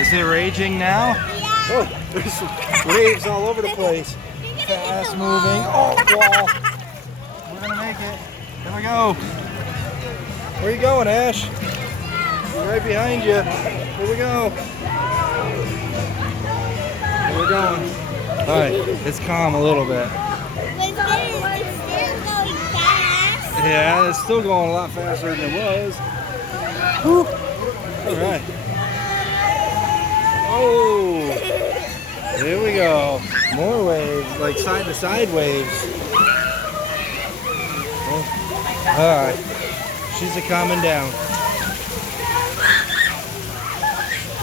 Is it raging now? Yeah. Oh, there's waves all over the place. Fast moving. Oh, wall. We're gonna make it. Here we go. Where are you going, Ash? Right behind you. Here we go. Where we're going. All right, it's calm a little bit. It's still going fast. Yeah, it's still going a lot faster than it was. Whew. All right. Oh, here we go. More waves, like side to side waves. Oh. All right, she's a calming down.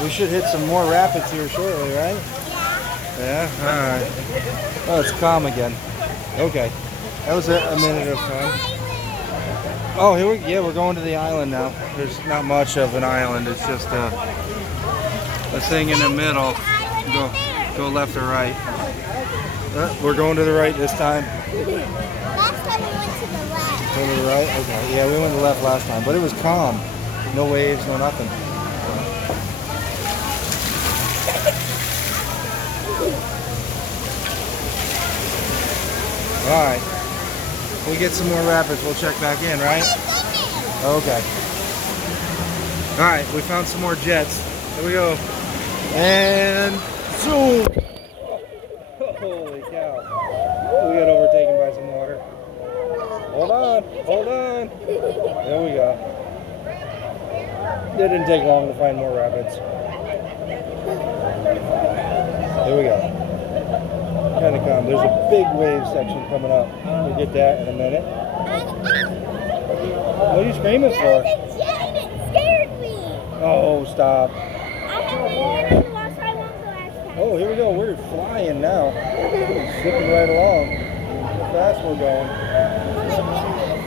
We should hit some more rapids here shortly, right? Yeah. All right. Oh, it's calm again. Okay, that was a minute of fun. Oh, we're going to the island now. There's not much of an island. It's just a thing in the middle. Go left or right. We're going to the right this time. Last time we went to the left. Go to the right? Okay. Yeah, we went to the left last time, but it was calm. No waves, no nothing. All right. We get some more rapids, we'll check back in, right? Okay. All right, we found some more jets. Here we go. And zoom! Holy cow. We got overtaken by some water. Hold on, hold on. There we go. It didn't take long to find more rapids. There we go. Kind of calm. There's a big wave section coming up. We'll get that in a minute. What are you screaming for? There was a jet and it scared me. Oh, stop. I haven't been to lost I won't go last time. Oh, here we go. We're flying now. Zipping right along. How fast we're going.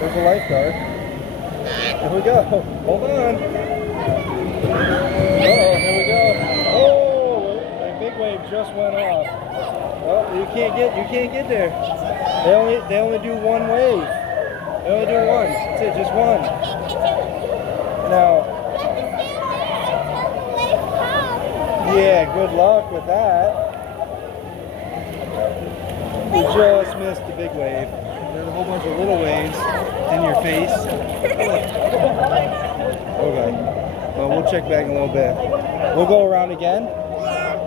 There's a lifeguard. Here we go. Hold on. Uh-oh, here we go. Oh, a big wave just went off. Oh, you can't get there. They only do one wave. They only do one. That's it, just one. Now, yeah, good luck with that. We just missed the big wave. There's a whole bunch of little waves in your face. Okay. Well, we'll check back in a little bit. We'll go around again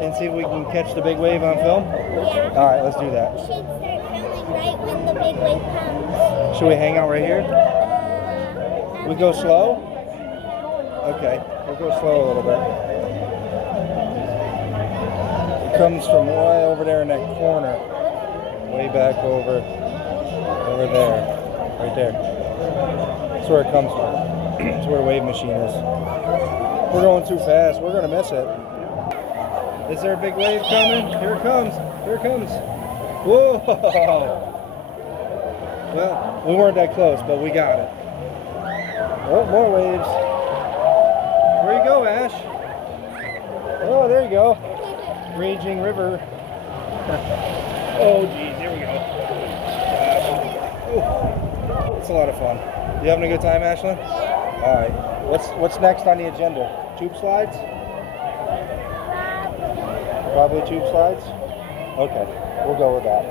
and see if we can catch the big wave on film. Yeah. All right, let's do that. We should start filming right when the big wave comes. Should we hang out right here? We go slow? Okay, we'll go slow a little bit. It comes from way over there in that corner. Way back over there. Right there. That's where it comes from. That's where the wave machine is. We're going too fast. We're going to miss it. Is there a big wave coming? Here it comes. Here it comes. Whoa! Well, we weren't that close, but we got it. Oh, more waves. Where you go, Ash? Oh, there you go. Raging river. Oh, geez, here we go. Oh, it's a lot of fun. You having a good time, Ashlyn? All right. What's next on the agenda? Tube slides? Probably tube slides? Okay, we'll go with that.